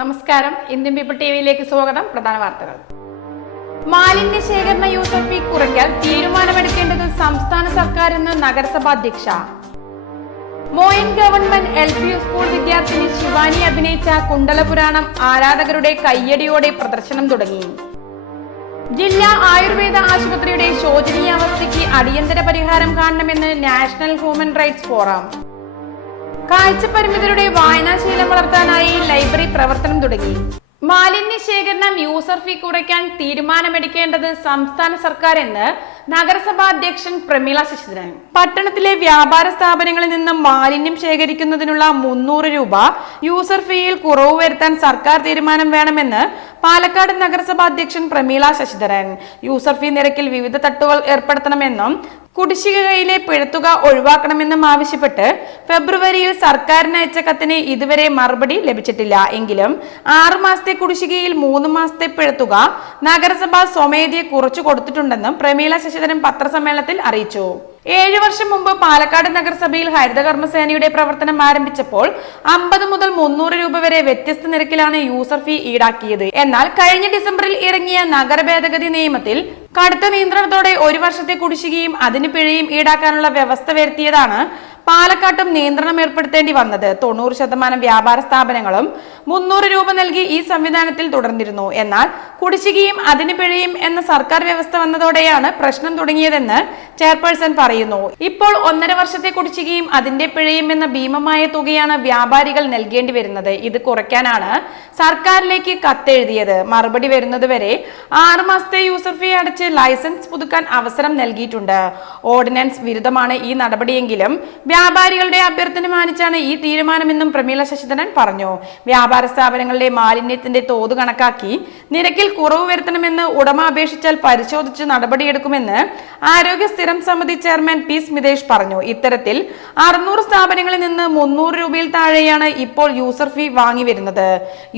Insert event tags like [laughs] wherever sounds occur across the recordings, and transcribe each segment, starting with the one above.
നമസ്കാരം. Indian people T വിയിലേക്ക് സ്വാഗതം. പ്രധാന വാർത്തകൾ. മാലിന്യ ശേഖരണ യൂസർ ഫീ കുറയ്ക്കൽ തീരുമാനമെടുക്കേണ്ടത് സംസ്ഥാന സർക്കാരെന്ന് നഗരസഭാ അധ്യക്ഷ. Moyan government L P school വിദ്യാർത്ഥിനി ശിവാനി അഭിനയിച്ച കുണ്ടലപുരാണം ആരാധകരുടെ കയ്യടിയോടെ പ്രദർശനം തുടങ്ങി. ജില്ലാ ആയുർവേദ ആശുപത്രിയുടെ ശോചനീയാവസ്ഥയ്ക്ക് അടിയന്തര പരിഹാരം കാണണമെന്ന് നാഷണൽ ഹ്യൂമൻ റൈറ്റ്സ് ഫോറം. കാഴ്ചപരിമിതരുടെ വായനാശീലം വളർത്താനായി ലൈബ്രറി പ്രവർത്തനം തുടങ്ങി. മാലിന്യ ശേഖരണം യൂസർ ഫീ കുറയ്ക്കാൻ തീരുമാനമെടുക്കേണ്ടത് സംസ്ഥാന സർക്കാർ എന്ന് നഗരസഭാ അധ്യക്ഷൻ പ്രമീള ശശിധരൻ. പട്ടണത്തിലെ വ്യാപാര സ്ഥാപനങ്ങളിൽ നിന്നും മാലിന്യം ശേഖരിക്കുന്നതിനുള്ള മുന്നൂറ് രൂപ യൂസർ ഫീയിൽ കുറവ് വരുത്താൻ സർക്കാർ തീരുമാനം വേണമെന്ന് പാലക്കാട് നഗരസഭാ അധ്യക്ഷൻ പ്രമീള ശശിധരൻ. യൂസർ ഫീ നിരക്കിൽ വിവിധ തട്ടുകൾ ഏർപ്പെടുത്തണമെന്നും കുടിശ്ശികയിലെ പിഴത്തുക ഒഴിവാക്കണമെന്നും ആവശ്യപ്പെട്ട് ഫെബ്രുവരിയിൽ സർക്കാരിന് അയച്ച കത്തിന് ഇതുവരെ മറുപടി ലഭിച്ചിട്ടില്ല. എങ്കിലും ആറു മാസത്തെ കുടിശ്ശികയിൽ മൂന്ന് മാസത്തെ പിഴത്തുക നഗരസഭ സ്വമേധയെ കുറച്ചു കൊടുത്തിട്ടുണ്ടെന്നും പ്രമീള ശശിധരൻ പത്രസമ്മേളനത്തിൽ അറിയിച്ചു. ഏഴു വർഷം മുമ്പ് പാലക്കാട് നഗരസഭയിൽ ഹരിതകർമ്മസേനയുടെ പ്രവർത്തനം ആരംഭിച്ചപ്പോൾ അമ്പത് മുതൽ മുന്നൂറ് രൂപ വരെ വ്യത്യസ്ത നിരക്കിലാണ് യൂസർ ഫീ ഈടാക്കിയത്. എന്നാൽ കഴിഞ്ഞ ഡിസംബറിൽ ഇറങ്ങിയ നഗര ഭേദഗതി നിയമത്തിൽ കടുത്ത നിയന്ത്രണത്തോടെ ഒരു വർഷത്തെ കുടിശ്ശികയും അതിന് പിഴയും ഈടാക്കാനുള്ള വ്യവസ്ഥ വരുത്തിയതാണ് പാലക്കാട്ടും നിയന്ത്രണം ഏർപ്പെടുത്തേണ്ടി വന്നത്. തൊണ്ണൂറ് ശതമാനം വ്യാപാര സ്ഥാപനങ്ങളും മുന്നൂറ് രൂപ നൽകി ഈ സംവിധാനത്തിൽ തുടർന്നിരുന്നു. എന്നാൽ കുടിശ്ശികയും അതിന് പിഴയും എന്ന സർക്കാർ വ്യവസ്ഥ വന്നതോടെയാണ് പ്രശ്നം തുടങ്ങിയതെന്ന് ചെയർപേഴ്സൺ പറയുന്നു. ഇപ്പോൾ ഒന്നര വർഷത്തെ കുടിശ്ശികയും അതിന്റെ പിഴയും എന്ന ഭീമമായ തുകയാണ് വ്യാപാരികൾ നൽകേണ്ടി വരുന്നത്. ഇത് കുറയ്ക്കാനാണ് സർക്കാരിലേക്ക് കത്തെഴുതിയത്. മറുപടി വരുന്നതുവരെ ആറു മാസത്തെ യൂസർ ഫീ അടച്ച് ലൈസൻസ് പുതുക്കാൻ അവസരം നൽകിയിട്ടുണ്ട്. ഓർഡിനൻസ് വിരുദ്ധമാണ് ഈ നടപടിയെങ്കിലും വ്യാപാരികളുടെ അഭ്യർത്ഥന മാനിച്ചാണ് ഈ തീരുമാനമെന്നും പ്രമീള ശശിധരൻ പറഞ്ഞു. വ്യാപാര സ്ഥാപനങ്ങളിലെ മാലിന്യത്തിന്റെ തോത് കണക്കാക്കി നിരക്കിൽ കുറവ് വരുത്തണമെന്ന് ഉടമ അപേക്ഷിച്ചാൽ പരിശോധിച്ച് നടപടിയെടുക്കുമെന്ന് ആരോഗ്യ സ്ഥിരം സമിതി ചെയർമാൻ പി സ്മിതേഷ് പറഞ്ഞു. ഇത്തരത്തിൽ അറുന്നൂറ് സ്ഥാപനങ്ങളിൽ നിന്ന് മുന്നൂറ് രൂപയിൽ താഴെയാണ് ഇപ്പോൾ യൂസർ ഫീ വാങ്ങി വരുന്നത്.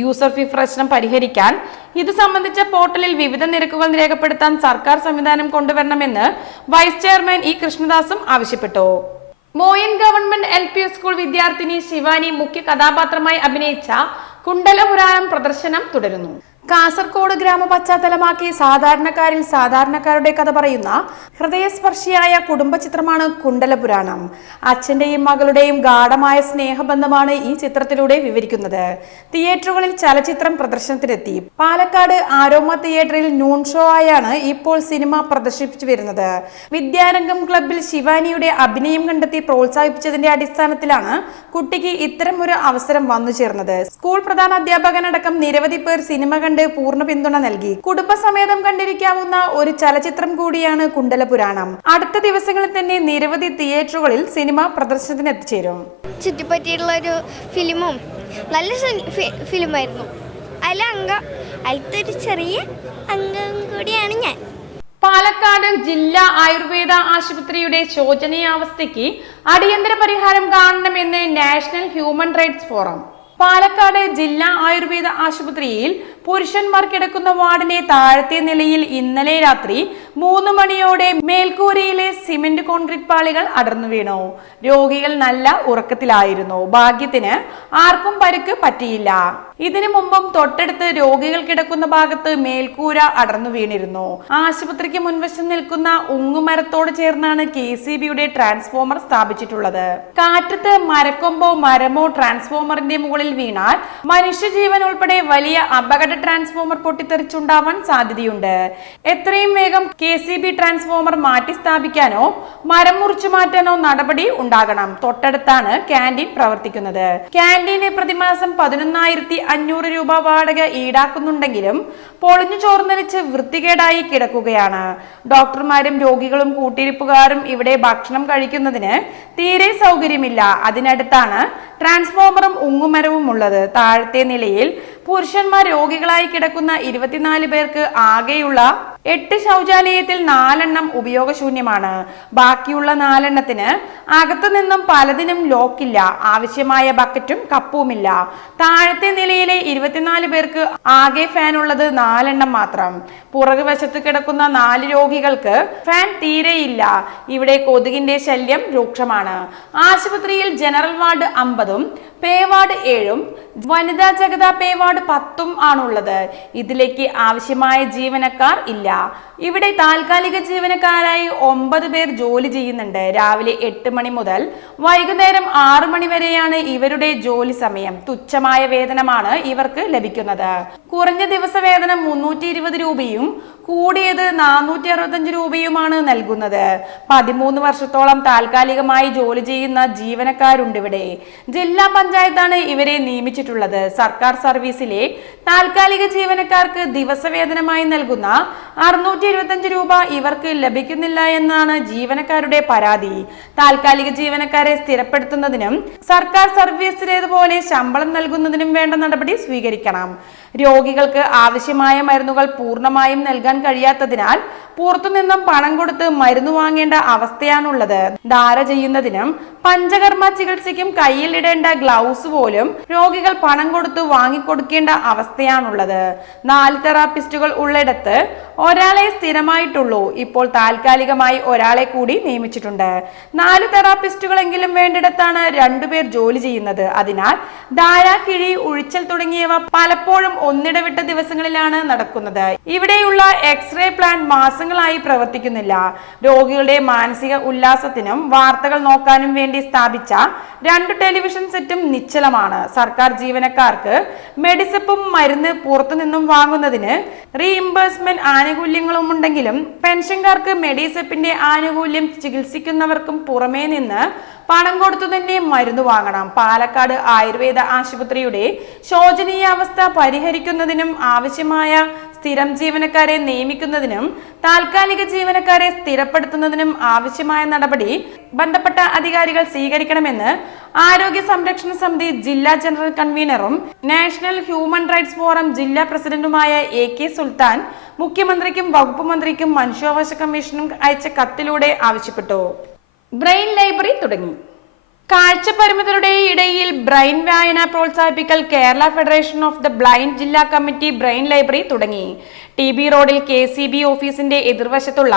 യൂസർ ഫീ പ്രശ്നം പരിഹരിക്കാൻ ഇത് സംബന്ധിച്ച പോർട്ടലിൽ വിവിധ നിരക്കുകൾ രേഖപ്പെടുത്താൻ സർക്കാർ സംവിധാനം കൊണ്ടുവരണമെന്ന് വൈസ് ചെയർമാൻ ഇ കൃഷ്ണദാസും ആവശ്യപ്പെട്ടു. Moyan government L P school വിദ്യാർത്ഥിനി ശിവാനി മുഖ്യ കഥാപാത്രമായി അഭിനയിച്ച കുണ്ടലപുരാണം പ്രദർശനം തുടരുന്നു. കാസർഗോഡ് ഗ്രാമ പശ്ചാത്തലമാക്കി സാധാരണക്കാരിൽ സാധാരണക്കാരുടെ കഥ പറയുന്ന ഹൃദയസ്പർശിയായ കുടുംബ ചിത്രമാണ് കുണ്ടലപുരാണം. അച്ഛന്റെയും മകളുടെയും ഗാഠമായ സ്നേഹബന്ധമാണ് ഈ ചിത്രത്തിലൂടെ വിവരിക്കുന്നത്. തിയേറ്ററുകളിൽ ചലച്ചിത്രം പ്രദർശനത്തിനെത്തി. പാലക്കാട് ആരോമ തിയേറ്ററിൽ നൂൺ ഷോ ആയാണ് ഇപ്പോൾ സിനിമ പ്രദർശിപ്പിച്ചു വരുന്നത്. വിദ്യാരംഗം ക്ലബിൽ ശിവാനിയുടെ അഭിനയം കണ്ടെത്തി പ്രോത്സാഹിപ്പിച്ചതിന്റെ അടിസ്ഥാനത്തിലാണ് കുട്ടിക്ക് ഇത്തരം ഒരു അവസരം വന്നു ചേർന്നത് സ്കൂൾ പ്രധാന അധ്യാപകനടക്കം നിരവധി പേർ സിനിമ കണ്ട് പൂർണ പിന്തുണ നൽകി. കുടുംബസമേതം കണ്ടിരിക്കാവുന്ന ഒരു ചലച്ചിത്രം കൂടിയാണ് കുണ്ടലപുരാണം അടുത്ത ദിവസങ്ങളിൽ തന്നെ നിരവധി തിയേറ്ററുകളിൽ സിനിമ പ്രദർശനത്തിന് എത്തിച്ചേരും. ചുറ്റിപ്പറ്റിയിട്ടുള്ള ഒരു ഫിലിമും നല്ല ഫിലിമായിരുന്നു. അതിൽ അംഗം അതിലത്തെ ഒരു ചെറിയ അംഗം കൂടിയാണ് ഞാൻ. പാലക്കാട് ജില്ലാ ആയുർവേദ ആശുപത്രിയുടെ ശോചനീയാവസ്ഥയ്ക്ക് അടിയന്തര പരിഹാരം കാണണമെന്ന് national human rights forum. Palakkad ജില്ലാ ആയുർവേദ ആശുപത്രിയിൽ പുരുഷന്മാർ കിടക്കുന്ന വാർഡിലെ താഴത്തെ നിലയിൽ ഇന്നലെ രാത്രി മൂന്ന് മണിയോടെ മേൽക്കൂരയിലെ സിമന്റ് കോൺക്രീറ്റ് പാളികൾ അടർന്നു വീണു. രോഗികൾ നല്ല ഉറക്കത്തിലായിരുന്നു. ഭാഗ്യത്തിന് ആർക്കും പരുക്ക് പറ്റിയില്ല. ഇതിനു മുമ്പും തൊട്ടടുത്ത് രോഗികൾ കിടക്കുന്ന ഭാഗത്ത് മേൽക്കൂര അടർന്നു വീണിരുന്നു. ആശുപത്രിക്ക് മുൻവശം നിൽക്കുന്ന ഉങ്ങുമരത്തോട് ചേർന്നാണ് കെ സി ബിയുടെ ട്രാൻസ്ഫോമർ സ്ഥാപിച്ചിട്ടുള്ളത്. കാറ്റത്ത് മരക്കൊമ്പോ മരമോ ട്രാൻസ്ഫോമറിന്റെ മുകളിൽ വീണാൽ മനുഷ്യജീവൻ ഉൾപ്പെടെ വലിയ അപകട ട്രാൻസ്ഫോമർ പൊട്ടിത്തെറിച്ചുണ്ടാവാൻ സാധ്യതയുണ്ട്. എത്രയും വേഗം കെ സി ബി ട്രാൻസ്ഫോമർ മാറ്റി സ്ഥാപിക്കാനോ മരം മുറിച്ചു മാറ്റാനോ നടപടി ഉണ്ടാകണം. തൊട്ടടുത്താണ് ക്യാന്റീൻ പ്രവർത്തിക്കുന്നത്. ക്യാന്റീന് പ്രതിമാസം പതിനൊന്നായിരത്തി അഞ്ഞൂറ് രൂപ വാടക ഈടാക്കുന്നുണ്ടെങ്കിലും പൊളിഞ്ഞു ചോർന്നലിച്ച് വൃത്തികേടായി കിടക്കുകയാണ്. ഡോക്ടർമാരും രോഗികളും കൂട്ടിരിപ്പുകാരും ഇവിടെ ഭക്ഷണം കഴിക്കുന്നതിന് തീരെ സൗകര്യമില്ല. അതിനടുത്താണ് ട്രാൻസ്ഫോമറും ഉങ്ങുമരവും ഉള്ളത് താഴത്തെ നിലയിൽ പുരുഷന്മാർ രോഗികളായി കിടക്കുന്ന ഇരുപത്തിനാല് പേർക്ക് ആകെയുള്ള എട്ട് ശൗചാലയത്തിൽ നാലെണ്ണം ഉപയോഗശൂന്യമാണ്. ബാക്കിയുള്ള നാലെണ്ണത്തിന് അകത്തു നിന്നും പലതിനും ലോക്കില്ല. ആവശ്യമായ ബക്കറ്റും കപ്പുമില്ല. താഴത്തെ നിലയിലെ ഇരുപത്തിനാല് പേർക്ക് ആകെ ഫാൻ ഉള്ളത് നാലെണ്ണം മാത്രം. പുറകു വശത്ത് കിടക്കുന്ന നാല് രോഗികൾക്ക് ഫാൻ തീരെയില്ല. ഇവിടെ കൊതുകിന്റെ ശല്യം രൂക്ഷമാണ്. ആശുപത്രിയിൽ ജനറൽ വാർഡ് അമ്പതും പേ വാർഡ് ഏഴും വനിതാ ജഗത പേവാർഡ് പത്തും ആണുള്ളത്. ഇതിലേക്ക് ആവശ്യമായ ജീവനക്കാർ ഇല്ല. ഇവിടെ താൽക്കാലിക ജീവനക്കാരായി ഒമ്പത് പേർ ജോലി ചെയ്യുന്നുണ്ട്. രാവിലെ എട്ട് മണി മുതൽ വൈകുന്നേരം ആറു മണി വരെയാണ് ഇവരുടെ ജോലി സമയം. തുച്ഛമായ വേതനമാണ് ഇവർക്ക് ലഭിക്കുന്നത്. കുറഞ്ഞ ദിവസ വേതനം മുന്നൂറ്റി ഇരുപത് രൂപയും കൂടിയത് നാനൂറ്റി അറുപത്തഞ്ച് രൂപയുമാണ് നൽകുന്നത്. പതിമൂന്ന് വർഷത്തോളം താൽക്കാലികമായി ജോലി ചെയ്യുന്ന ജീവനക്കാരുണ്ട് ഇവിടെ. ജില്ലാ പഞ്ചായത്താണ് ഇവരെ നിയമിച്ചിട്ടുള്ളത്. സർക്കാർ സർവീസിലെ താൽക്കാലിക ജീവനക്കാർക്ക് ദിവസവേതനമായി നൽകുന്ന അറുന്നൂറ്റി എഴുപത്തഞ്ച് രൂപ ഇവർക്ക് ലഭിക്കുന്നില്ല എന്നാണ് ജീവനക്കാരുടെ പരാതി. താൽക്കാലിക ജീവനക്കാരെ സ്ഥിരപ്പെടുത്തുന്നതിനും സർക്കാർ സർവീസിലേതുപോലെ ശമ്പളം നൽകുന്നതിനും വേണ്ട നടപടി സ്വീകരിക്കണം. രോഗികൾക്ക് ആവശ്യമായ മരുന്നുകൾ പൂർണമായും നൽകാൻ കഴിയാത്തതിനാൽ പുറത്തുനിന്നും പണം കൊടുത്ത് മരുന്ന് വാങ്ങേണ്ട അവസ്ഥയാണുള്ളത്. ധാര ചെയ്യുന്നതിനും പഞ്ചകർമ്മ ചികിത്സയ്ക്കും കയ്യിൽ ഇടേണ്ട ഗ്ലൗസ് പോലും രോഗികൾ പണം കൊടുത്ത് വാങ്ങിക്കൊടുക്കേണ്ട അവസ്ഥയാണുള്ളത്. നാല് തെറാപ്പിസ്റ്റുകൾ ഉള്ളിടത്ത് ഒരാളെ സ്ഥിരമായിട്ടുള്ളൂ. ഇപ്പോൾ താൽക്കാലികമായി ഒരാളെ കൂടി നിയമിച്ചിട്ടുണ്ട്. നാല് തെറാപ്പിസ്റ്റുകളെങ്കിലും വേണ്ടിടത്താണ് രണ്ടുപേർ ജോലി ചെയ്യുന്നത്. അതിനാൽ ധാര കിഴി ഉഴിച്ചൽ തുടങ്ങിയവ പലപ്പോഴും ഒന്നിടവിട്ട ദിവസങ്ങളിലാണ് നടക്കുന്നത്. ഇവിടെയുള്ള എക്സ്റേ പ്ലാന്റ് പ്ലാൻ മാസങ്ങളായി പ്രവർത്തിക്കുന്നില്ല. രോഗികളുടെ മാനസിക ഉല്ലാസത്തിനും വാർത്തകൾ നോക്കാനും വേണ്ടി സ്ഥാപിച്ച രണ്ട് ടെലിവിഷൻ സെറ്റും നിശ്ചലമാണ്. സർക്കാർ ജീവനക്കാർക്ക് മെഡിസപ്പും മരുന്ന് പുറത്തുനിന്നും വാങ്ങുന്നതിന് റീഇംബേഴ്സ്മെന്റ് ആനുകൂല്യങ്ങളും ഉണ്ടെങ്കിലും പെൻഷൻകാർക്ക് മെഡിസപ്പിന്റെ ആനുകൂല്യം ചികിത്സിക്കുന്നവർക്കും പുറമേ നിന്ന് പണം കൊടുത്തു തന്നെ മരുന്ന് വാങ്ങണം. പാലക്കാട് ആയുർവേദ ആശുപത്രിയുടെ ശോചനീയാവസ്ഥ പരിഹരിക്കുന്നതിനും ആവശ്യമായ സ്ഥിരം ജീവനക്കാരെ നിയമിക്കുന്നതിനും താൽക്കാലിക ജീവനക്കാരെ സ്ഥിരപ്പെടുത്തുന്നതിനും ആവശ്യമായ നടപടി ബന്ധപ്പെട്ട അധികാരികൾ സ്വീകരിക്കണമെന്ന് ആരോഗ്യ സംരക്ഷണ സമിതി ജില്ലാ ജനറൽ കൺവീനറും നാഷണൽ ഹ്യൂമൻ റൈറ്റ്സ് ഫോറം ജില്ലാ പ്രസിഡന്റുമായ എ കെ സുൽത്താൻ മുഖ്യമന്ത്രിക്കും വകുപ്പ് മന്ത്രിക്കും മനുഷ്യാവകാശ കമ്മീഷനും അയച്ച കത്തിലൂടെ ആവശ്യപ്പെട്ടു. ബ്രെയിൻ ലൈബ്രറി തുടങ്ങി. കാഴ്ചപരിമിതരുടെ ഇടയിൽ ബ്രെയിൻ വായന പ്രോത്സാഹിപ്പിക്കൽ Kerala federation of the blind ജില്ലാ കമ്മിറ്റി ബ്രെയിൻ ലൈബ്രറി തുടങ്ങി. ടി ബി റോഡിൽ കെ സി ബി ഓഫീസിന്റെ എതിർവശത്തുള്ള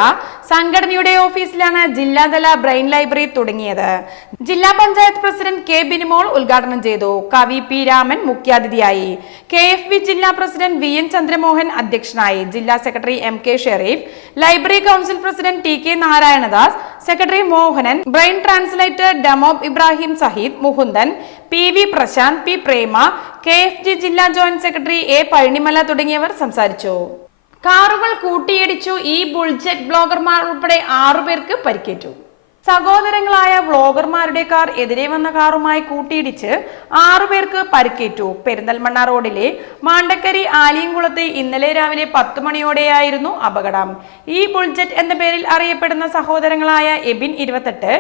സംഘടനയുടെ ഓഫീസിലാണ് ജില്ലാതല ബ്രെയിൻ ലൈബ്രറി തുടങ്ങിയത്. ജില്ലാ പഞ്ചായത്ത് പ്രസിഡന്റ് കെ ബിനിമോൾ ഉദ്ഘാടനം ചെയ്തു. കവി പി രാമൻ മുഖ്യാതിഥിയായി. കെ എഫ് ബി ജില്ലാ പ്രസിഡന്റ് വി എൻ ചന്ദ്രമോഹൻ അധ്യക്ഷനായി. ജില്ലാ secretary M K Sherif library council president T K Narayanadas secretary Mohanan braille translator ഡമോബ് Ibrahim Saheed Mukundan P V Prashanth P Prema K F G ജില്ലാ joint secretary A Palanimala തുടങ്ങിയവർ സംസാരിച്ചു. കാറുകൾ കൂട്ടിയിടിച്ചു. ഈ ബുൾജെറ്റ് ബ്ലോഗർമാർ ഉൾപ്പെടെ ആറുപേർക്ക് പരിക്കേറ്റു. സഹോദരങ്ങളായ വ്ളോഗർമാരുടെ car എതിരെ വന്ന കാറുമായി കൂട്ടിയിടിച്ച് ആറുപേർക്ക് പരിക്കേറ്റു. പെരിന്തൽമണ്ണ റോഡിലെ മാണ്ടക്കരി ആലിയംകുളത്ത് ഇന്നലെ രാവിലെ പത്ത് മണിയോടെയായിരുന്നു അപകടം. ഈ ബുൾജറ്റ് എന്ന പേരിൽ അറിയപ്പെടുന്ന സഹോദരങ്ങളായ എബിൻ ഇരുപത്തെട്ട്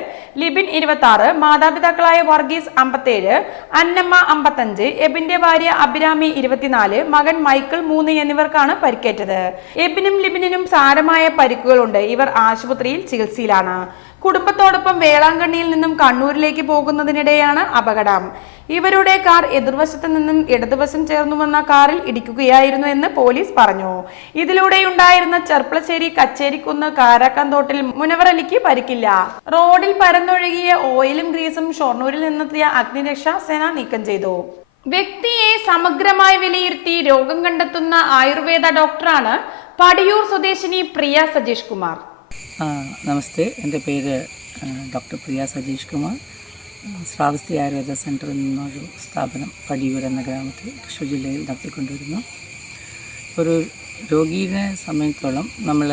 ലിബിൻ ഇരുപത്തി ആറ് മാതാപിതാക്കളായ വർഗീസ് അമ്പത്തേഴ് അന്നമ്മ അമ്പത്തഞ്ച് എബിന്റെ ഭാര്യ അഭിരാമി ഇരുപത്തിനാല് മകൻ മൈക്കിൾ മൂന്ന് എന്നിവർക്കാണ് പരിക്കേറ്റത്. എബിനും ലിബിനും സാരമായ പരിക്കുകളുണ്ട്. ഇവർ ആശുപത്രിയിൽ ചികിത്സയിലാണ്. കുടുംബത്തോടൊപ്പം വേളാങ്കണ്ണിയിൽ നിന്നും കണ്ണൂരിലേക്ക് പോകുന്നതിനിടെയാണ് അപകടം. ഇവരുടെ കാർ എതിർവശത്ത് നിന്നും ഇടതുവശം ചേർന്നു വന്ന കാറിൽ ഇടിക്കുകയായിരുന്നു എന്ന് പോലീസ് പറഞ്ഞു. ഇതിലൂടെയുണ്ടായിരുന്ന ചെർപ്പളശ്ശേരി കച്ചേരിക്കുന്ന് കാരാക്കാന്തോട്ടിൽ മുനവർ അലിക്ക് പരിക്കില്ല. റോഡിൽ പരന്നൊഴുകിയ ഓയിലും ഗ്രീസും ഷൊർണൂരിൽ നിന്നെത്തിയ അഗ്നിരക്ഷാ സേന നീക്കം ചെയ്തു. വ്യക്തിയെ സമഗ്രമായി വിലയിരുത്തി രോഗം കണ്ടെത്തുന്ന ആയുർവേദ ഡോക്ടറാണ് പടിയൂർ സ്വദേശിനി പ്രിയ സജീഷ് കുമാർ. നമസ്തേ. എന്റെ പേര് ഡോക്ടർ പ്രിയ സജീഷ് കുമാർ. ശ്രാവസ്തി ആയുർവേദ സെന്ററിൽ നിന്നൊരു സ്ഥാപനം പടിയൂർ എന്ന ഗ്രാമത്തിൽ തൃശ്ശൂർ ജില്ലയിൽ നടത്തിക്കൊണ്ടിരുന്നു. ഒരു രോഗീനെ സംബന്ധിച്ചോളം നമ്മൾ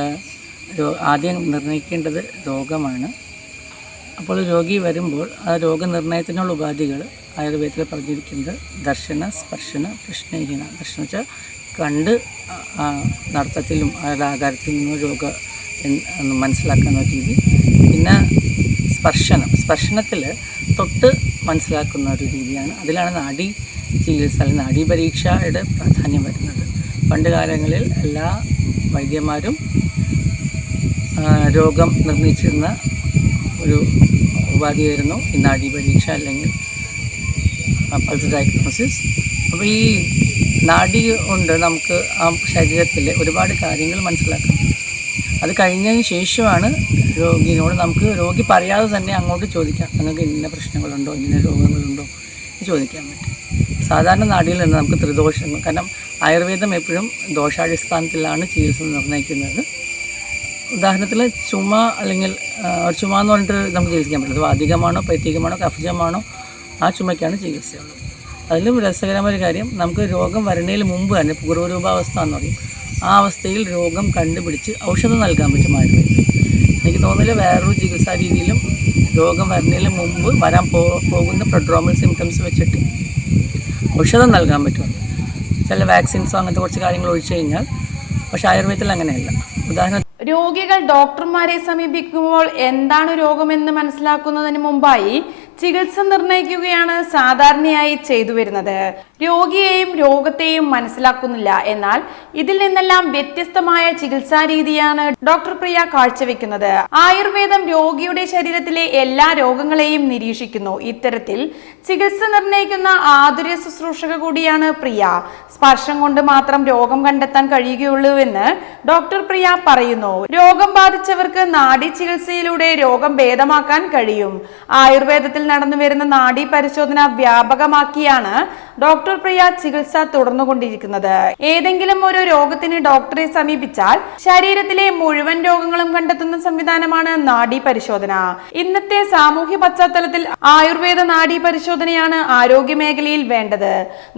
ആദ്യം നിർണയിക്കേണ്ടത് രോഗമാണ്. അപ്പോൾ രോഗി വരുമ്പോൾ ആ രോഗനിർണയത്തിനുള്ള ഉപാധികൾ ആയുർവേദത്തിൽ പറഞ്ഞിരിക്കുന്നത് ദർശന സ്പർശന പ്രശ്നഹീന. ദർശനം വെച്ചാൽ കണ്ട് നടത്തത്തിലും അയാളുടെ ആകാരത്തിൽ നിന്നും രോഗ എന്ന് മനസ്സിലാക്കുന്ന രീതി. പിന്നെ സ്പർശനം. സ്പർശനത്തിൽ തൊട്ട് മനസ്സിലാക്കുന്ന ഒരു രീതിയാണ്. അതിലാണ് നാഡി ചികിത്സ അല്ലെങ്കിൽ നാഡി പരീക്ഷയുടെ പ്രാധാന്യം വരുന്നത്. പണ്ട് കാലങ്ങളിൽ എല്ലാ വൈദ്യന്മാരും രോഗം നിർണയിച്ചിരുന്ന ഒരു ഉപാധിയായിരുന്നു ഈ നാഡീ പരീക്ഷ അല്ലെങ്കിൽ പൾസ് ഡയഗ്നോസിസ്. അപ്പോൾ ഈ നാഡി കൊണ്ട് നമുക്ക് ആ ശരീരത്തിൽ ഒരുപാട് കാര്യങ്ങൾ മനസ്സിലാക്കാം അത് കഴിഞ്ഞതിന് ശേഷമാണ് രോഗിനോട് നമുക്ക് രോഗി പറയാതെ തന്നെ അങ്ങോട്ട് ചോദിക്കാം. നിങ്ങൾക്ക് ഇന്ന പ്രശ്നങ്ങളുണ്ടോ? ഇന്ന രോഗങ്ങളുണ്ടോ? എന്ന് ചോദിക്കാൻ പറ്റും. സാധാരണ നാടിയിൽ നിന്ന് നമുക്ക് ത്രിദോഷങ്ങൾ കാരണം ആയുർവേദം എപ്പോഴും ദോഷാടിസ്ഥാനത്തിലാണ് ചികിത്സ നിർണയിക്കുന്നത്. ഉദാഹരണത്തിൽ ചുമ അല്ലെങ്കിൽ ചുമ എന്ന് പറഞ്ഞിട്ട് നമുക്ക് ചികിത്സിക്കാൻ പറ്റും അത് അധികമാണോ പ്രത്യേകമാണോ കഫജമാണോ ആ ചുമയ്ക്കാണ് ചികിത്സയുള്ളത്. അതിലും രസകരമായ ഒരു കാര്യം നമുക്ക് രോഗം വരുന്നതിന് മുമ്പ് തന്നെ പൂർവരൂപാവസ്ഥ എന്ന് പറയും. ആ അവസ്ഥയിൽ രോഗം കണ്ടുപിടിച്ച് ഔഷധം നൽകാൻ പറ്റും ആയുർവേദം എനിക്ക് തോന്നുന്നില്ല വേറൊരു ചികിത്സാ രീതിയിലും രോഗം വരുന്നതിന് മുമ്പ് വരാൻ പോ പോകുന്ന പ്രൊഡ്രോമൽ സിംറ്റംസ് വെച്ചിട്ട് ഔഷധം നൽകാൻ പറ്റും. ചില വാക്സിൻസോ അങ്ങനത്തെ കുറച്ച് കാര്യങ്ങൾ ഒഴിച്ചു കഴിഞ്ഞാൽ പക്ഷേ ആയുർവേദത്തിൽ അങ്ങനെയല്ല. ഉദാഹരണം രോഗികൾ ഡോക്ടർമാരെ സമീപിക്കുമ്പോൾ എന്താണ് രോഗമെന്ന് മനസ്സിലാക്കുന്നതിന് മുമ്പായി ചികിത്സ നിർണയിക്കുകയാണ് സാധാരണയായി ചെയ്തു വരുന്നത്. രോഗിയെയും രോഗത്തെയും മനസ്സിലാക്കുന്നില്ല. എന്നാൽ ഇതിൽ നിന്നെല്ലാം വ്യത്യസ്തമായ ചികിത്സാ രീതിയാണ് ഡോക്ടർ പ്രിയ കാഴ്ചവെക്കുന്നത്. ആയുർവേദം രോഗിയുടെ ശരീരത്തിലെ എല്ലാ രോഗങ്ങളെയും നിരീക്ഷിക്കുന്നു. ഇത്തരത്തിൽ ചികിത്സ നിർണയിക്കുന്ന ആതുര ശുശ്രൂഷക കൂടിയാണ് പ്രിയ. സ്പർശം കൊണ്ട് മാത്രം രോഗം കണ്ടെത്താൻ കഴിയുകയുള്ളൂവെന്ന് ഡോക്ടർ പ്രിയ പറയുന്നു. രോഗം ബാധിച്ചവർക്ക് നാഡി ചികിത്സയിലൂടെ രോഗം ഭേദമാക്കാൻ കഴിയും. ആയുർവേദത്തിൽ നടന്നു വരുന്ന നാഡീ പരിശോധന വ്യാപകമാക്കിയാണ് ഡോക്ടർ പ്രിയ ചികിത്സ തുടർന്നുകൊണ്ടിരിക്കുന്നത്. ഏതെങ്കിലും ഒരു രോഗത്തിന് ഡോക്ടറെ സമീപിച്ചാൽ ശരീരത്തിലെ മുഴുവൻ രോഗങ്ങളും കണ്ടെത്തുന്ന സംവിധാനമാണ് നാഡി പരിശോധന. ഇന്നത്തെ സാമൂഹ്യ പശ്ചാത്തലത്തിൽ ആയുർവേദ നാഡീ പരിശോധനയാണ് ആരോഗ്യ മേഖലയിൽ വേണ്ടത്.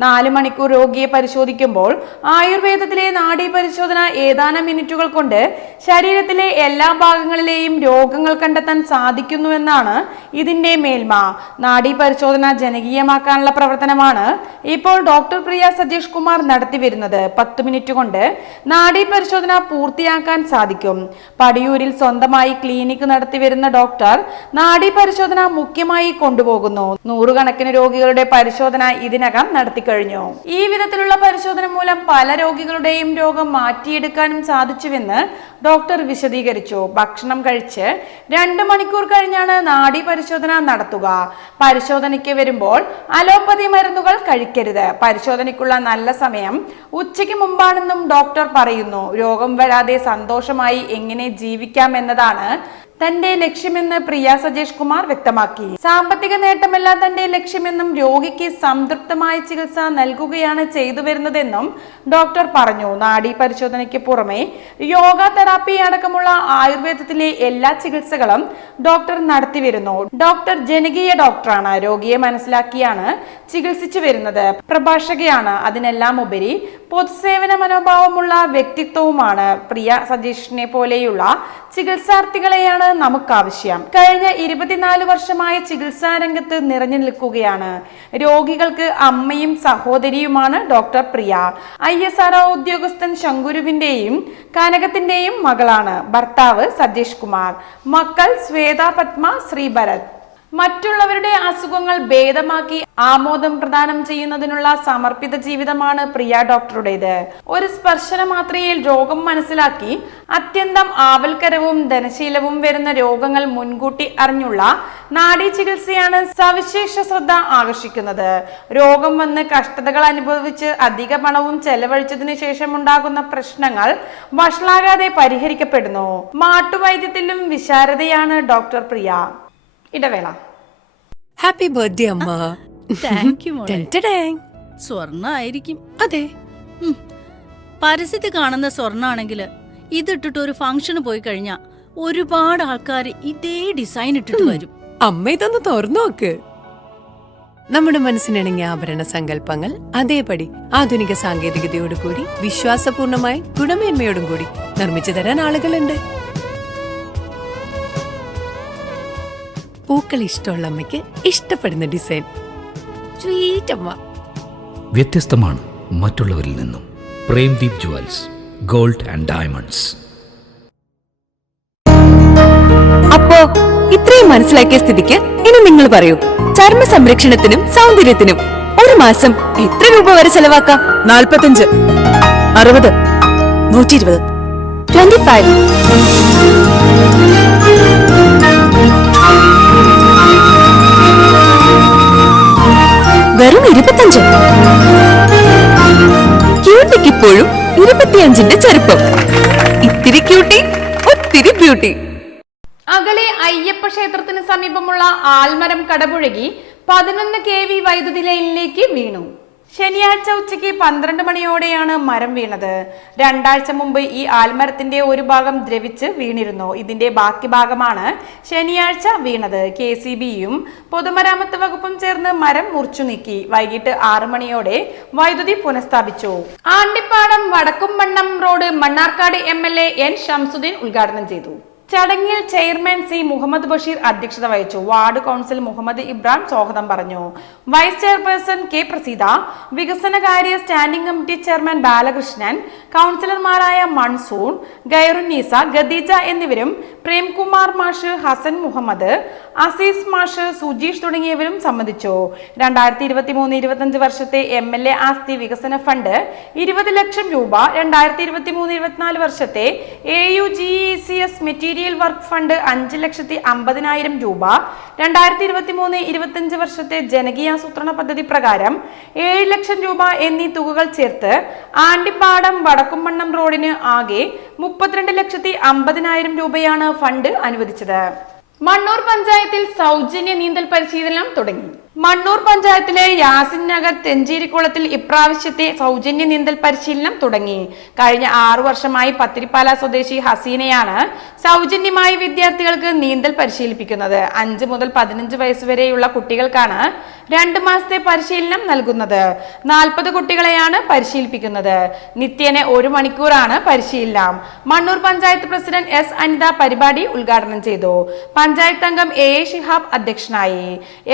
നാല് മണിക്കൂർ രോഗിയെ പരിശോധിക്കുമ്പോൾ ആയുർവേദത്തിലെ നാഡീ പരിശോധന ഏതാനും മിനിറ്റുകൾ കൊണ്ട് ശരീരത്തിലെ എല്ലാ ഭാഗങ്ങളിലെയും രോഗങ്ങൾ കണ്ടെത്താൻ സാധിക്കുന്നുവെന്നാണ് ഇതിന്റെ മേൽമ നാഡി പരിശോധന ജനകീയമാക്കാനുള്ള പ്രവർത്തനമാണ് ഇപ്പോൾ ഡോക്ടർ പ്രിയ സതീഷ് കുമാർ നടത്തി വരുന്നത് പത്ത് മിനിറ്റ് കൊണ്ട് നാഡി പരിശോധന പൂർത്തിയാക്കാൻ സാധിക്കും. പടിയൂരിൽ സ്വന്തമായി ക്ലിനിക് നടത്തി വരുന്ന ഡോക്ടർ നാഡി പരിശോധന മുഖ്യമായി കൊണ്ടുപോകുന്നു. നൂറുകണക്കിന് രോഗികളുടെ പരിശോധന ഇതിനകം നടത്തി കഴിഞ്ഞു ഈ വിധത്തിലുള്ള പരിശോധന മൂലം പല രോഗികളുടെയും രോഗം മാറ്റിയെടുക്കാനും സാധിച്ചുവെന്ന് ഡോക്ടർ വിശദീകരിച്ചു. ഭക്ഷണം കഴിച്ച് രണ്ട് മണിക്കൂർ കഴിഞ്ഞാണ് നാഡി പരിശോധന നടത്തുക പരിശോധനയ്ക്ക് വരുമ്പോൾ അലോപ്പതി മരുന്നുകൾ കഴിക്കരുത്. പരിശോധനയ്ക്കുള്ള നല്ല സമയം ഉച്ചയ്ക്ക് മുമ്പാണെന്നും ഡോക്ടർ പറയുന്നു. രോഗം വരാതെ സന്തോഷമായി എങ്ങനെ ജീവിക്കാം എന്നതാണ് തന്റെ ലക്ഷ്യമെന്ന് പ്രിയ സജേഷ് കുമാർ വ്യക്തമാക്കി. സാമ്പത്തിക നേട്ടമല്ല തന്റെ ലക്ഷ്യമെന്നും രോഗിക്ക് സംതൃപ്തമായ ചികിത്സ നൽകുകയാണ് ചെയ്തു വരുന്നതെന്നും ഡോക്ടർ പറഞ്ഞു. നാഡി പരിശോധനയ്ക്ക് പുറമെ യോഗ തെറാപ്പി അടക്കമുള്ള ആയുർവേദത്തിലെ എല്ലാ ചികിത്സകളും ഡോക്ടർ നടത്തിവരുന്നു ഡോക്ടർ ജനകീയ ഡോക്ടറാണ്. രോഗിയെ മനസ്സിലാക്കിയാണ് ചികിത്സിച്ചു വരുന്നത്. പ്രഭാഷകയാണ്. അതിനെല്ലാം ഉപരി പൊതുസേവന മനോഭാവമുള്ള വ്യക്തിത്വവുമാണ്. പ്രിയ സജീഷിനെ പോലെയുള്ള ചികിത്സാർത്ഥികളെയാണ് നമുക്കാവശ്യം. കഴിഞ്ഞ ഇരുപത്തിനാല് വർഷമായ ചികിത്സാ രംഗത്ത് നിറഞ്ഞു നിൽക്കുകയാണ്. രോഗികൾക്ക് അമ്മയും സഹോദരിയുമാണ് doctor Priya. I S R ഉദ്യോഗസ്ഥൻ ശങ്കുരുവിന്റെയും കനകത്തിന്റെയും മകളാണ് ഭർത്താവ് സതീഷ് കുമാർ. മക്കൾ ശ്വേത പത്മ ശ്രീഭരത് മറ്റുള്ളവരുടെ അസുഖങ്ങൾ ഭേദമാക്കി ആമോദം പ്രദാനം ചെയ്യുന്നതിനുള്ള സമർപ്പിത ജീവിതമാണ് പ്രിയ ഡോക്ടറുടേത്. ഒരു സ്പർശന മാത്രയിൽ രോഗം മനസ്സിലാക്കി അത്യന്തം ആവൽക്കരവും ധനശീലവും വരുന്ന രോഗങ്ങൾ മുൻകൂട്ടി അറിഞ്ഞുള്ള നാഡീ ചികിത്സയാണ് സവിശേഷ ശ്രദ്ധ ആകർഷിക്കുന്നത്. രോഗം വന്ന് കഷ്ടതകൾ അനുഭവിച്ച് അധിക പണവും ചെലവഴിച്ചതിനു ശേഷം ഉണ്ടാകുന്ന പ്രശ്നങ്ങൾ വഷളാകാതെ പരിഹരിക്കപ്പെടുന്നു. മാട്ടുവൈദ്യത്തിലും വിശാരതയാണ് ഡോക്ടർ പ്രിയ. ഇടവേള. ഹാപ്പി ബർത്ത്ഡേ അമ്മ. താങ്ക് യു മോളെ. [laughs] ടെന്റഡാങ്. സ്വർണ ആയിരിക്കും അതെ പരസ്യത്തിൽ കാണുന്ന സ്വർണാണെങ്കിൽ ഇതിട്ടിട്ട് ഒരു ഫംഗ്ഷന് പോയി കഴിഞ്ഞാ ഒരുപാട് ആൾക്കാർ ഇതേ ഡിസൈൻ ഇട്ടിട്ട് വരും. അമ്മ ഇതൊന്ന് തുറന്നു നോക്ക്. നമ്മുടെ മനസ്സിനിണങ്ങിയ ആഭരണ സങ്കല്പങ്ങൾ അതേപടി ആധുനിക സാങ്കേതികതയോടുകൂടി വിശ്വാസപൂർണമായി ഗുണമേന്മയോടും കൂടി നിർമ്മിച്ചു തരാൻ ആളുകളുണ്ട്. പൂക്കൾ ഇഷ്ടമുള്ള അമ്മയ്ക്ക് ഇഷ്ടപ്പെടുന്ന ഡിസൈൻ. സ്വീറ്റ് അമ്മ. വ്യത്യസ്തമാണ് മറ്റുള്ളവരിൽ നിന്നും. Premdeep jewels gold and diamonds. അപ്പോ ഇത്രയും മനസ്സിലാക്കിയ സ്ഥിതിക്ക് ഇനി നിങ്ങൾ പറയൂ ചർമ്മ സംരക്ഷണത്തിനും സൗന്ദര്യത്തിനും ഒരു മാസം എത്ര രൂപ വരെ ചെലവാക്കാം? നാൽപ്പത്തഞ്ച് അറുപത് നൂറ്റി ഇരുപത് ട്വന്റി ഫൈവ് വെറും ഇരുപത്തിയഞ്ച് ക്യൂട്ടിക്ക് ഇപ്പോഴും ഇരുപത്തിയഞ്ചിന്റെ ചെറുപ്പം ഇത്തിരി ക്യൂട്ടി ഒത്തിരി ബ്യൂട്ടി അകലെ അയ്യപ്പ ക്ഷേത്രത്തിന് സമീപമുള്ള ആൽമരം കടപുഴകി പതിനൊന്ന് കെ വി വൈദ്യുതി ലൈനിലേക്ക് വീണു. ശനിയാഴ്ച ഉച്ചയ്ക്ക് പന്ത്രണ്ട് മണിയോടെയാണ് മരം വീണത്. രണ്ടാഴ്ച മുമ്പ് ഈ ആൽമരത്തിന്റെ ഒരു ഭാഗം ദ്രവിച്ച് വീണിരുന്നു. ഇതിന്റെ ബാക്കി ഭാഗമാണ് ശനിയാഴ്ച വീണത്. കെ സി ബിയും പൊതുമരാമത്ത് വകുപ്പും ചേർന്ന് മരം മുറിച്ചു നീക്കി. വൈകിട്ട് ആറു മണിയോടെ വൈദ്യുതി പുനഃസ്ഥാപിച്ചു. ആണ്ടിപ്പാടം വടക്കും മണ്ണം road Mannarkkad M L A N Shamsuddin ഉദ്ഘാടനം ചെയ്തു. ചടങ്ങിൽ ചെയർമാൻ സി മുഹമ്മദ് ബഷീർ അധ്യക്ഷത വഹിച്ചു. വാർഡ് കൗൺസിൽ മുഹമ്മദ് ഇബ്രാഹിം സ്വാഗതം പറഞ്ഞു. വൈസ് ചെയർപേഴ്സൺ കെ പ്രസീത വികസനകാര്യ സ്റ്റാൻഡിംഗ് കമ്മിറ്റി ചെയർമാൻ ബാലകൃഷ്ണൻ കൗൺസിലർമാരായ മൺസൂൺ ഗൈറുന്നീസ ഗദീജ എന്നിവരും പ്രേംകുമാർ മാഷ് ഹസൻ മുഹമ്മദ് അസീസ് മാഷ് സുജീഷ് തുടങ്ങിയവരും സംബന്ധിച്ചു. രണ്ടായിരത്തി ഇരുപത്തി മൂന്ന് ഇരുപത്തഞ്ച് വർഷത്തെ എം എൽ എ ആസ്തി വികസന ഫണ്ട് ഇരുപത് ലക്ഷം രൂപ. രണ്ടായിരത്തി ഇരുപത്തി മൂന്ന് ഇരുപത്തിനാല് വർഷത്തെ A U G C S material work fund അഞ്ച് ലക്ഷത്തി അമ്പതിനായിരം രൂപ. രണ്ടായിരത്തി ഇരുപത്തി മൂന്ന് ഇരുപത്തിയഞ്ച് വർഷത്തെ ജനകീയാസൂത്രണ പദ്ധതി പ്രകാരം ഏഴ് ലക്ഷം രൂപ എന്നീ തുകകൾ ചേർത്ത് ആണ്ടിപ്പാടം വടക്കുംമണ്ണം റോഡിന് ആകെ മുപ്പത്തിരണ്ട് ലക്ഷത്തി അമ്പതിനായിരം രൂപയാണ് ഫണ്ട് അനുവദിച്ചത്. മണ്ണൂർ പഞ്ചായത്തിൽ സൗജന്യ നീന്തൽ പരിശീലനം തുടങ്ങി. മണ്ണൂർ പഞ്ചായത്തിലെ യാസിൻ നഗർ തെഞ്ചേരിക്കുളത്തിൽ ഇപ്രാവശ്യത്തെ സൗജന്യ നീന്തൽ പരിശീലനം തുടങ്ങി. കഴിഞ്ഞ ആറു വർഷമായി പത്തിരിപ്പാല സ്വദേശി ഹസീനയാണ് സൗജന്യമായി വിദ്യാർത്ഥികൾക്ക് നീന്തൽ പരിശീലിപ്പിക്കുന്നത്. അഞ്ച് മുതൽ പതിനഞ്ച് വയസ്സ് വരെയുള്ള കുട്ടികൾക്കാണ് രണ്ട് മാസത്തെ പരിശീലനം നൽകുന്നത്. നാൽപ്പത് കുട്ടികളെയാണ് പരിശീലിപ്പിക്കുന്നത്. നിത്യേന ഒരു മണിക്കൂറാണ് പരിശീലനം. മണ്ണൂർ പഞ്ചായത്ത് പ്രസിഡന്റ് എസ് അനിത പരിപാടി ഉദ്ഘാടനം ചെയ്തു. പഞ്ചായത്ത് അംഗം എ എ ഷിഹാബ് അധ്യക്ഷനായി.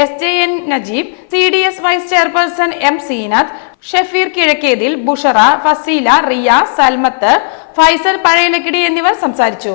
S J N Najeeb C D S vice chairperson M Seenath Shefeer Kizhakkethil Bushra Faseela Riya Salmath Faisal Pazhayalakkidi എന്നിവർ സംസാരിച്ചു.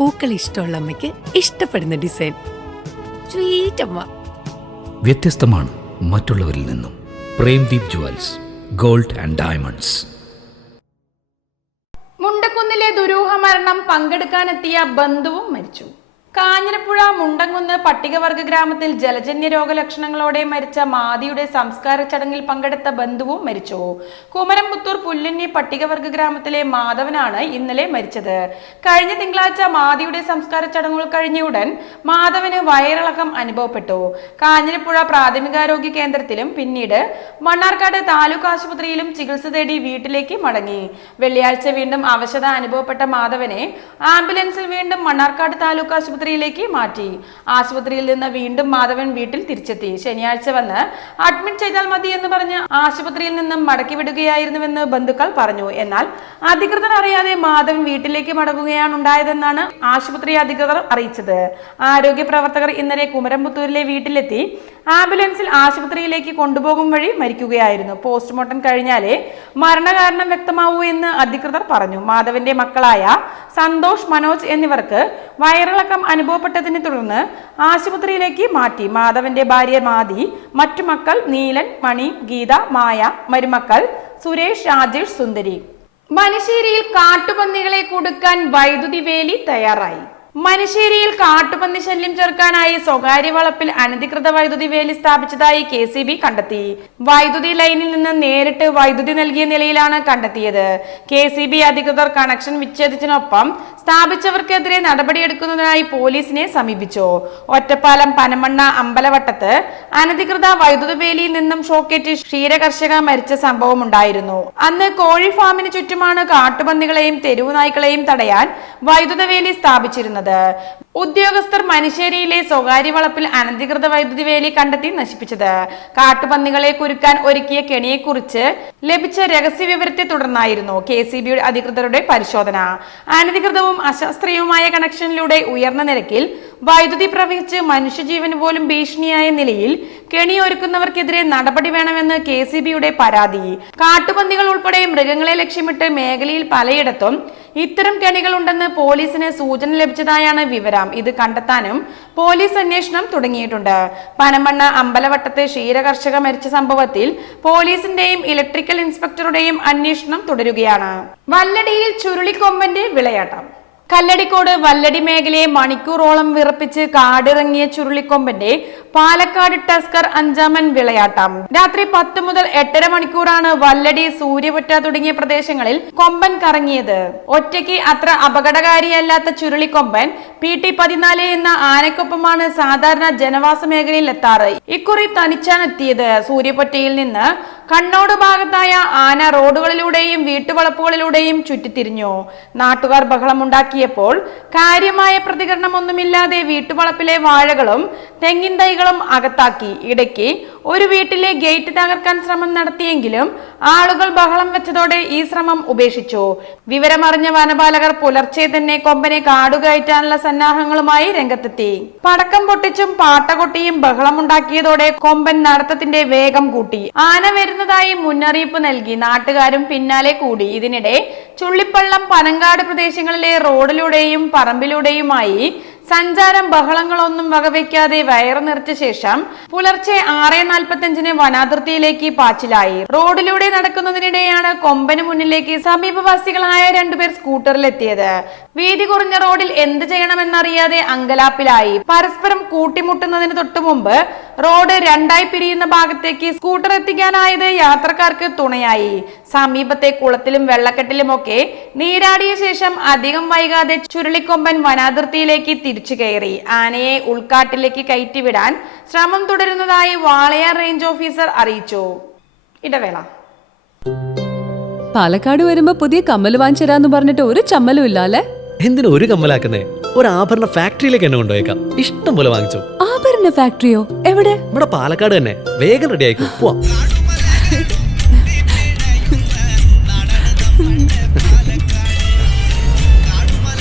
പൂക്കൾ ഇഷ്ടമുള്ള അമ്മയ്ക്ക് ഇഷ്ടപ്പെടുന്ന ഡിസൈൻ. സ്വീറ്റ് അമ്മ. വ്യത്യസ്തമാണ് മറ്റുള്ളവരിൽ നിന്നും. Premdeep jewels gold and diamonds. മുണ്ടക്കുന്നിലെ ദുരൂഹ മരണം പങ്കെടുക്കാനെത്തിയ ബന്ധുവും മരിച്ചു. കാഞ്ഞിരപ്പുഴ മുണ്ടങ്കുന്ന് പട്ടികവർഗ ഗ്രാമത്തിൽ ജലജന്യ രോഗലക്ഷണങ്ങളോടെ മരിച്ച മാതിയുടെ സംസ്കാര ചടങ്ങിൽ പങ്കെടുത്ത ബന്ധുവും മരിച്ചു. കുമരംപുത്തൂർ പുല്ലന്നി പട്ടികവർഗ ഗ്രാമത്തിലെ മാധവനാണ് ഇന്നലെ മരിച്ചത്. കഴിഞ്ഞ തിങ്കളാഴ്ച മാതിയുടെ സംസ്കാര ചടങ്ങുകൾ കഴിഞ്ഞ ഉടൻ മാധവന് വയറിളക്കം അനുഭവപ്പെട്ടു. കാഞ്ഞിരപ്പുഴ പ്രാഥമികാരോഗ്യ കേന്ദ്രത്തിലും പിന്നീട് മണ്ണാർക്കാട് താലൂക്ക് ആശുപത്രിയിലും ചികിത്സ തേടി വീട്ടിലേക്ക് മടങ്ങി. വെള്ളിയാഴ്ച വീണ്ടും അവശത അനുഭവപ്പെട്ട മാധവനെ ആംബുലൻസിൽ വീണ്ടും മണ്ണാർക്കാട് താലൂക്ക് ആശുപത്രിയിലേക്ക് മാറ്റി. ആശുപത്രിയിൽ നിന്ന് വീണ്ടും മാധവൻ വീട്ടിൽ തിരിച്ചെത്തി. ശനിയാഴ്ച വന്ന് അഡ്മിറ്റ് ചെയ്താൽ മതി എന്ന് പറഞ്ഞ് ആശുപത്രിയിൽ നിന്നും മടക്കി വിടുകയായിരുന്നുവെന്ന് ബന്ധുക്കൾ പറഞ്ഞു. എന്നാൽ അധികൃതർ അറിയാതെ മാധവൻ വീട്ടിലേക്ക് മടങ്ങുകയാണ് ഉണ്ടായതെന്നാണ് ആശുപത്രി അധികൃതർ അറിയിച്ചത്. ആരോഗ്യ പ്രവർത്തകർ ഇന്നലെ കുമരംപുത്തൂരിലെ വീട്ടിലെത്തി ആംബുലൻസിൽ ആശുപത്രിയിലേക്ക് കൊണ്ടുപോകും വഴി മരിക്കുകയായിരുന്നു. പോസ്റ്റ്മോർട്ടം കഴിഞ്ഞാലേ മരണകാരണം വ്യക്തമാവൂ എന്ന് അധികൃതർ പറഞ്ഞു. മാധവന്റെ മക്കളായ സന്തോഷ് മനോജ് എന്നിവർക്ക് വയറിളക്കം അനുഭവപ്പെട്ടതിനെ തുടർന്ന് ആശുപത്രിയിലേക്ക് മാറ്റി. മാധവന്റെ ഭാര്യ മാതി മറ്റു മക്കൾ നീലൻ മണി ഗീത മായ മരുമക്കൾ സുരേഷ് രാജേഷ് സുന്ദരി. മനശ്ശേരിയിൽ കാട്ടുപന്നികളെ കൊടുക്കാൻ വൈദ്യുതി വേലി തയ്യാറായി. മനുശ്ശേരിയിൽ കാട്ടുപന്നി ശല്യം ചെറുക്കാനായി സ്വകാര്യ വളപ്പിൽ അനധികൃത വൈദ്യുതി വേലി സ്ഥാപിച്ചതായി കെ സി ബി കണ്ടെത്തി. വൈദ്യുതി ലൈനിൽ നിന്ന് നേരിട്ട് വൈദ്യുതി നൽകിയ നിലയിലാണ് കണ്ടെത്തിയത്. കെ സി ബി അധികൃതർ കണക്ഷൻ വിച്ഛേദിച്ചതിനൊപ്പം സ്ഥാപിച്ചവർക്കെതിരെ നടപടിയെടുക്കുന്നതിനായി പോലീസിനെ സമീപിച്ചു. ഒറ്റപ്പാലം പനമണ്ണ അമ്പലവട്ടത്ത് അനധികൃത വൈദ്യുതി വേലിയിൽ നിന്നും ഷോക്കേറ്റ് ക്ഷീരകർഷക മരിച്ച സംഭവം ഉണ്ടായിരുന്നു. അന്ന് കോഴി ഫാമിന് ചുറ്റുമാണ് കാട്ടുപന്നികളെയും തെരുവു നായ്ക്കളെയും തടയാൻ വൈദ്യുത വേലി സ്ഥാപിച്ചിരുന്നത്. There. ഉദ്യോഗസ്ഥർ മനുഷ്യരിയിലെ സ്വകാര്യ വളപ്പിൽ അനധികൃത വൈദ്യുതി വേലി കണ്ടെത്തി നശിപ്പിച്ചത്. കാട്ടുപന്നികളെ കുരുക്കാൻ ഒരുക്കിയ കെണിയെക്കുറിച്ച് ലഭിച്ച രഹസ്യ വിവരത്തെ തുടർന്നായിരുന്നു കെ സി ബിയുടെ അധികൃതരുടെ പരിശോധന. അനധികൃതവും അശാസ്ത്രീയവുമായ കണക്ഷനിലൂടെ ഉയർന്ന നിരക്കിൽ വൈദ്യുതി പ്രവഹിച്ച് മനുഷ്യജീവന് പോലും ഭീഷണിയായ നിലയിൽ കെണി ഒരുക്കുന്നവർക്കെതിരെ നടപടി വേണമെന്ന് കെ സി ബിയുടെ പരാതി. കാട്ടുപന്നികൾ ഉൾപ്പെടെ മൃഗങ്ങളെ ലക്ഷ്യമിട്ട് മേഖലയിൽ പലയിടത്തും ഇത്തരം കെണികളുണ്ടെന്ന് പോലീസിന് സൂചന ലഭിച്ചതായാണ് വിവരം. ഇത് കണ്ടെത്താനും പോലീസ് അന്വേഷണം തുടങ്ങിയിട്ടുണ്ട്. പനമണ്ണ അമ്പലവട്ടത്തെ ക്ഷീരകർഷക മരിച്ച സംഭവത്തിൽ പോലീസിന്റെയും ഇലക്ട്രിക്കൽ ഇൻസ്പെക്ടറുടെയും അന്വേഷണം തുടരുകയാണ്. വല്ലടിയിൽ ചുരുളിക്കൊമ്പന്റെ വിളയാട്ടം. കല്ലടിക്കോട് വല്ലടി മേഖലയെ മണിക്കൂറോളം വിറപ്പിച്ച് കാടിറങ്ങിയ ചുരുളിക്കൊമ്പന്റെ പാലക്കാട് ടസ്കർ അഞ്ചാമൻ വിളയാട്ടം. രാത്രി പത്ത് മുതൽ എട്ടര മണിക്കൂറാണ് വല്ലടി സൂര്യപൊറ്റ തുടങ്ങിയ പ്രദേശങ്ങളിൽ കൊമ്പൻ കറങ്ങിയത്. ഒറ്റയ്ക്ക് അത്ര അപകടകാരിയല്ലാത്ത ചുരുളിക്കൊമ്പൻ പി ടി പതിനാല് എന്ന ആനക്കൊപ്പമാണ് സാധാരണ ജനവാസ മേഖലയിൽ എത്താറ് ഇക്കുറി തനിച്ചാണ് എത്തിയത്. സൂര്യപൊറ്റയിൽ നിന്ന് കണ്ണോട് ഭാഗത്തായ ആന റോഡുകളിലൂടെയും വീട്ടുവളപ്പുകളിലൂടെയും ചുറ്റിത്തിരിഞ്ഞു. നാട്ടുകാർ ബഹളമുണ്ടാക്കിയപ്പോൾ കാര്യമായ പ്രതികരണമൊന്നുമില്ലാതെ വീട്ടുവളപ്പിലെ വാഴകളും തെങ്ങിൻ തൈകളും അകത്താക്കി. ഇടയ്ക്ക് ഒരു വീട്ടിലെ ഗേറ്റ് തകർക്കാൻ ശ്രമം നടത്തിയെങ്കിലും ആളുകൾ ബഹളം വെച്ചതോടെ ഈ ശ്രമം ഉപേക്ഷിച്ചു. വിവരമറിഞ്ഞ വനപാലകർ പുലർച്ചെ തന്നെ കൊമ്പനെ കാടുകയറ്റാനുള്ള സന്നാഹങ്ങളുമായി രംഗത്തെത്തി. പടക്കം പൊട്ടിച്ചും പാട്ട കൊട്ടിയും ബഹളമുണ്ടാക്കിയതോടെ കൊമ്പൻ നടത്തത്തിന്റെ വേഗം കൂട്ടി. ആന വരുന്നതായി മുന്നറിയിപ്പ് നൽകി നാട്ടുകാരും പിന്നാലെ കൂടി. ഇതിനിടെ ചുള്ളിപ്പള്ളം പനങ്കാട് പ്രദേശങ്ങളിലെ റോഡിലൂടെയും പറമ്പിലൂടെയുമായി സഞ്ചാരം ബഹളങ്ങളൊന്നും വകവയ്ക്കാതെ വയറു നിറച്ച ശേഷം പുലർച്ചെ ആറ് നാൽപ്പത്തഞ്ചിന് വനാതിർത്തിയിലേക്ക് പാച്ചിലായി. റോഡിലൂടെ നടക്കുന്നതിനിടെയാണ് കൊമ്പന് മുന്നിലേക്ക് സമീപവാസികളായ രണ്ടുപേർ സ്കൂട്ടറിലെത്തിയത്. വീതി കുറഞ്ഞ റോഡിൽ എന്ത് ചെയ്യണമെന്നറിയാതെ അങ്കലാപ്പിലായി. പരസ്പരം കൂട്ടിമുട്ടുന്നതിന് തൊട്ടു മുമ്പ് റോഡ് രണ്ടായി പിരിയുന്ന ഭാഗത്തേക്ക് സ്കൂട്ടർ എത്തിക്കാനായത് യാത്രക്കാർക്ക് തുണയായി. സമീപത്തെ കുളത്തിലും വെള്ളക്കെട്ടിലുമൊക്കെ നീരാടിയ ശേഷം അധികം വൈകാതെ ചുരുളിക്കൊമ്പൻ വനാതിർത്തിയിലേക്ക് തിരിച്ചു കയറി. ആനയെ ഉൾക്കാട്ടിലേക്ക് കയറ്റിവിടാൻ ശ്രമം തുടരുന്നതായി വാളയാർ റേഞ്ച് ഓഫീസർ അറിയിച്ചു. ഇടവേള. പാലക്കാട് വരുമ്പോ പുതിയ കമ്മൽ വാങ്ങിച്ചരാന്ന് പറഞ്ഞിട്ട് ഒരു ചമ്മലും ഇല്ല അല്ലേ എന്തിനു ഒരു കമ്മലാക്കുന്നേ? ഒരു ആഭരണ ഫാക്ടറിയിലേക്ക് എന്നെ കൊണ്ടുപോയേക്കാം. ഇഷ്ടം പോലെ വാങ്ങിച്ചു. ആഭരണ ഫാക്ടറിയോ? എവിടെ? ഇവിടെ പാലക്കാട് തന്നെ. വേഗം റെഡി ആയിക്കോ. പോവാം.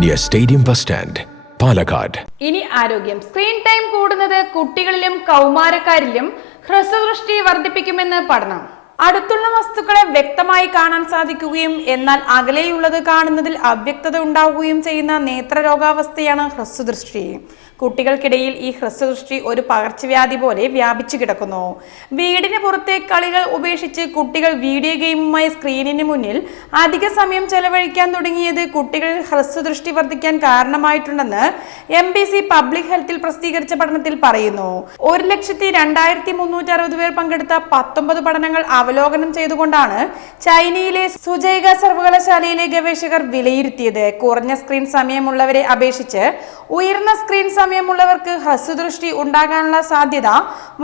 near stadium bus stand Palakkad ഇനി ആരോഗ്യം. സ്ക്രീൻ ടൈം കൂടുന്നത് കുട്ടികളിലും കൗമാരക്കാരിലും ഹ്രസ്വദൃഷ്ടി വർദ്ധിപ്പിക്കുമെന്ന് പഠനം. അടുത്തുള്ള വസ്തുക്കളെ വ്യക്തമായി കാണാൻ സാധിക്കുകയും എന്നാൽ അകലെയുള്ളത് കാണുന്നതിൽ അവ്യക്തത ഉണ്ടാവുകയും ചെയ്യുന്ന നേത്രരോഗാവസ്ഥയാണ് ഹ്രസ്വദൃഷ്ടി. കുട്ടികൾക്കിടയിൽ ഈ ഹ്രസ്വദൃഷ്ടി ഒരു പകർച്ചവ്യാധി പോലെ വ്യാപിച്ചു കിടക്കുന്നു. വീടിന് പുറത്തെ കളികൾ ഉപേക്ഷിച്ച് കുട്ടികൾ വീഡിയോ ഗെയിമുമായി സ്ക്രീനിന് മുന്നിൽ അധിക സമയം ചെലവഴിക്കാൻ തുടങ്ങിയത് കുട്ടികളിൽ ഹ്രസ്വദൃഷ്ടി വർദ്ധിക്കാൻ കാരണമായിട്ടുണ്ടെന്ന് എം ബി സി പബ്ലിക് ഹെൽത്തിൽ പ്രസിദ്ധീകരിച്ച പഠനത്തിൽ പറയുന്നു. ഒരു ലക്ഷത്തി രണ്ടായിരത്തി മുന്നൂറ്റി അറുപത് പേർ പങ്കെടുത്ത പത്തൊമ്പത് പഠനങ്ങൾ അവലോകനം ചെയ്തുകൊണ്ടാണ് ചൈനയിലെ സുജൈക സർവകലാശാലയിലെ ഗവേഷകർ വിലയിരുത്തിയത്. കുറഞ്ഞ സ്ക്രീൻ സമയമുള്ളവരെ അപേക്ഷിച്ച് ഉയർന്ന സ്ക്രീൻ സമയമുള്ളവർക്ക് ഹ്രസ്വദൃഷ്ടി ഉണ്ടാകാനുള്ള സാധ്യത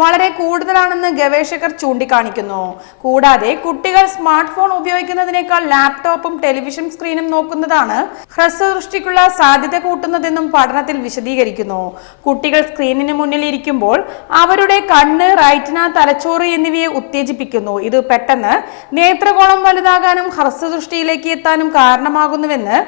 വളരെ കൂടുതലാണെന്ന് ഗവേഷകർ ചൂണ്ടിക്കാണിക്കുന്നു. കൂടാതെ കുട്ടികൾ സ്മാർട്ട് ഫോൺ ഉപയോഗിക്കുന്നതിനേക്കാൾ ലാപ്ടോപ്പും ടെലിവിഷൻ സ്ക്രീനും നോക്കുന്നതാണ് ഹ്രസ്വദൃഷ്ടിക്കുള്ള സാധ്യത കൂട്ടുന്നതെന്നും പഠനത്തിൽ വിശദീകരിക്കുന്നു. കുട്ടികൾ സ്ക്രീനിന് മുന്നിൽ ഇരിക്കുമ്പോൾ അവരുടെ കണ്ണ് റൈറ്റിന തലച്ചോറ് എന്നിവയെ ഉത്തേജിപ്പിക്കുന്നു. ഇത് പെട്ടെന്ന് നേത്രകോളം വലുതാകാനും ഹ്രസ്വദൃഷ്ടിയിലേക്ക് എത്താനും കാരണമാകുന്നുവെന്ന്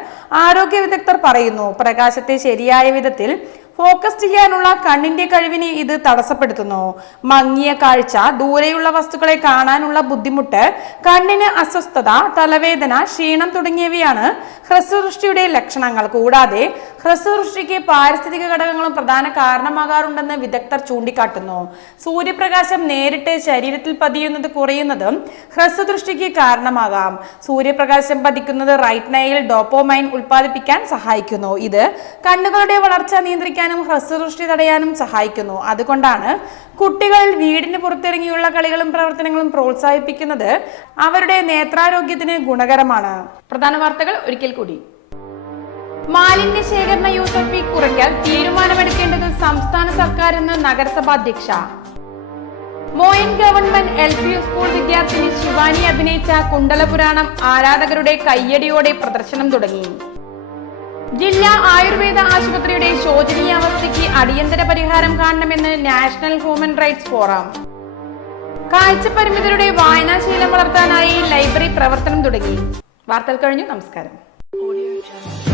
ആരോഗ്യ വിദഗ്ധർ പറയുന്നു. പ്രകാശത്തെ ശരിയായ വിധത്തിൽ ഫോക്കസ് ചെയ്യാനുള്ള കണ്ണിന്റെ കഴിവിനെ ഇത് തടസ്സപ്പെടുത്തുന്നു. മങ്ങിയ കാഴ്ച ദൂരെയുള്ള വസ്തുക്കളെ കാണാനുള്ള ബുദ്ധിമുട്ട് കണ്ണിന് അസ്വസ്ഥത തലവേദന ക്ഷീണം തുടങ്ങിയവയാണ് ഹ്രസ്വദൃഷ്ടിയുടെ ലക്ഷണങ്ങൾ. കൂടാതെ ഹ്രസ്വദൃഷ്ടിക്ക് പാരിസ്ഥിതിക ഘടകങ്ങളും പ്രധാന കാരണമാകാറുണ്ടെന്ന് വിദഗ്ധർ ചൂണ്ടിക്കാട്ടുന്നു. സൂര്യപ്രകാശം നേരിട്ട് ശരീരത്തിൽ പതിയുന്നത് കുറയുന്നതും ഹ്രസ്വദൃഷ്ടിക്ക് കാരണമാകാം. സൂര്യപ്രകാശം പതിക്കുന്നത് റൈറ്റ്നയിൽ ഡോപ്പോമൈൻ ഉൽപ്പാദിപ്പിക്കാൻ സഹായിക്കുന്നു. ഇത് കണ്ണുകളുടെ വളർച്ച നിയന്ത്രിക്കാനും ഹ്രസ്വദൃഷ്ടി തടയാനും സഹായിക്കുന്നു. അതുകൊണ്ടാണ് കുട്ടികളിൽ വീടിന് പുറത്തിറങ്ങിയുള്ള കളികളും പ്രവർത്തനങ്ങളും പ്രോത്സാഹിപ്പിക്കുന്നത് അവരുടെ നേത്രാരോഗ്യത്തിന് ഗുണകരമാണ്. പ്രധാന വാർത്തകൾ ഒരിക്കൽ കൂടി. മാലിന്യ ശേഖരണ യൂസർ ഫീ കുറയ്ക്കാൻ തീരുമാനമെടുക്കേണ്ടത് സംസ്ഥാന സർക്കാരെന്ന് നഗരസഭാ അധ്യക്ഷ. Moyan government L P U school വിദ്യാർത്ഥിനി ശിവാനി അഭിനയിച്ച കുണ്ടലപുരാണം ആരാധകരുടെ കയ്യടിയോടെ പ്രദർശനം തുടങ്ങി. ജില്ലാ ആയുർവേദ ആശുപത്രിയുടെ ശോചനീയാവസ്ഥയ്ക്ക് അടിയന്തര പരിഹാരം കാണണമെന്ന് നാഷണൽ ഹ്യൂമൻ റൈറ്റ്സ് ഫോറം. കാഴ്ചപരിമിതരുടെ വായനാശീലം വളർത്താനായി ലൈബ്രറി പ്രവർത്തനം തുടങ്ങി. വാർത്തകൾ കഴിഞ്ഞു. നമസ്കാരം.